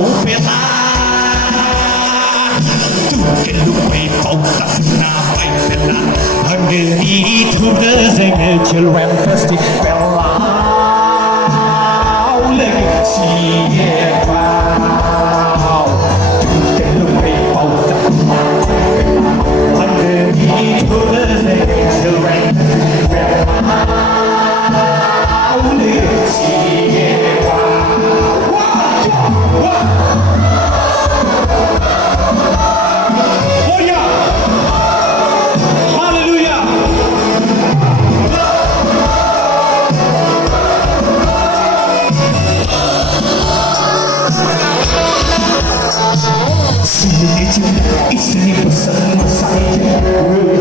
Bwthwrni. Cái lúc ấy bầu ta sinh ra bay bên là underneath to the Zinger Children Festival. Legacy vào cái lúc ấy bầu ta underneath to the Zinger Children Festival. Legacy Isn't person beside you?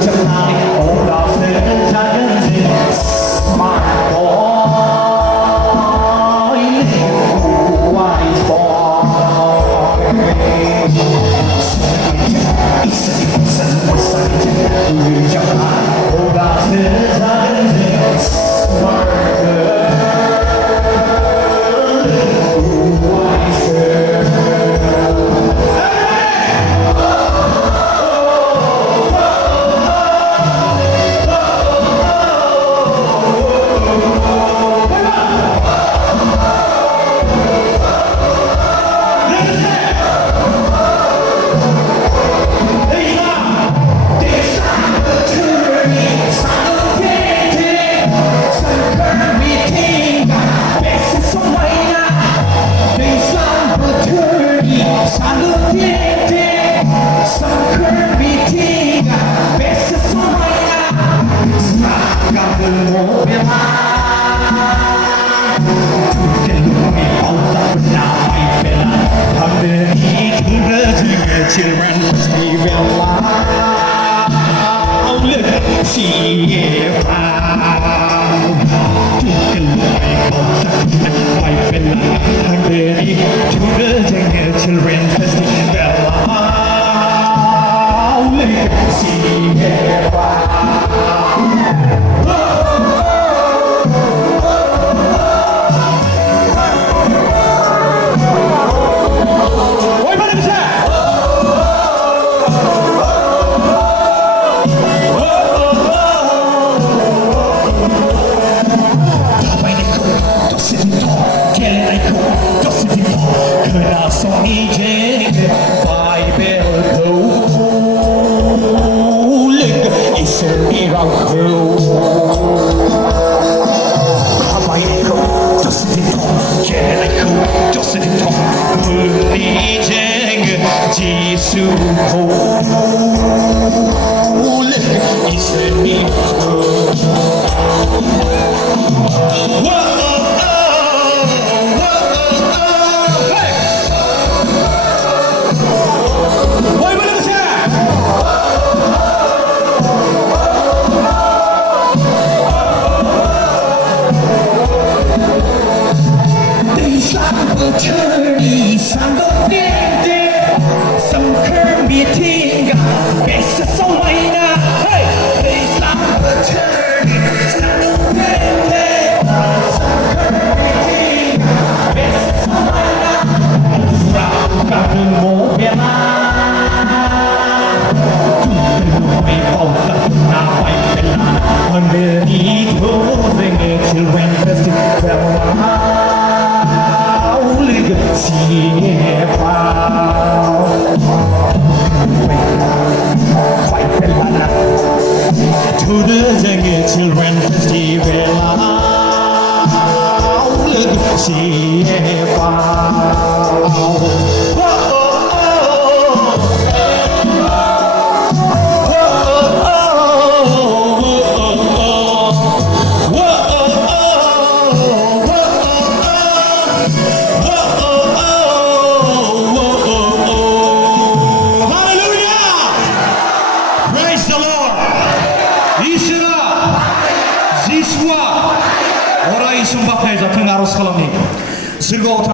Tonight, all of the giants in my boy, wise boy. Isn't person beside you? Tonight, all of the giants in my wise girl. Children festival see vào cái lời bầu ta bay bên là underneath to the Zinger Children Festival. See vào song ý chênh bài bèo thấu linh ý sơn đi răng khâu bài khâu cho sự đi thong chè lại khâu cho sự đi thong hương ý chênh chỉ su khâu linh ý sơn đi khâu. Bwthwrni sang đông tiên tiên sông khơi bị thiên gà bể sơ sông mây na hey Dwijlang Bwthwrni sang đông tiên tiên sông khơi bị thiên gà bể sơ sông mây na rau cà phê mồ bè na mây bầu ta na bay bên là underneath the Zinger Children Festival. See vào quay bên là to the Zinger Children Festival. See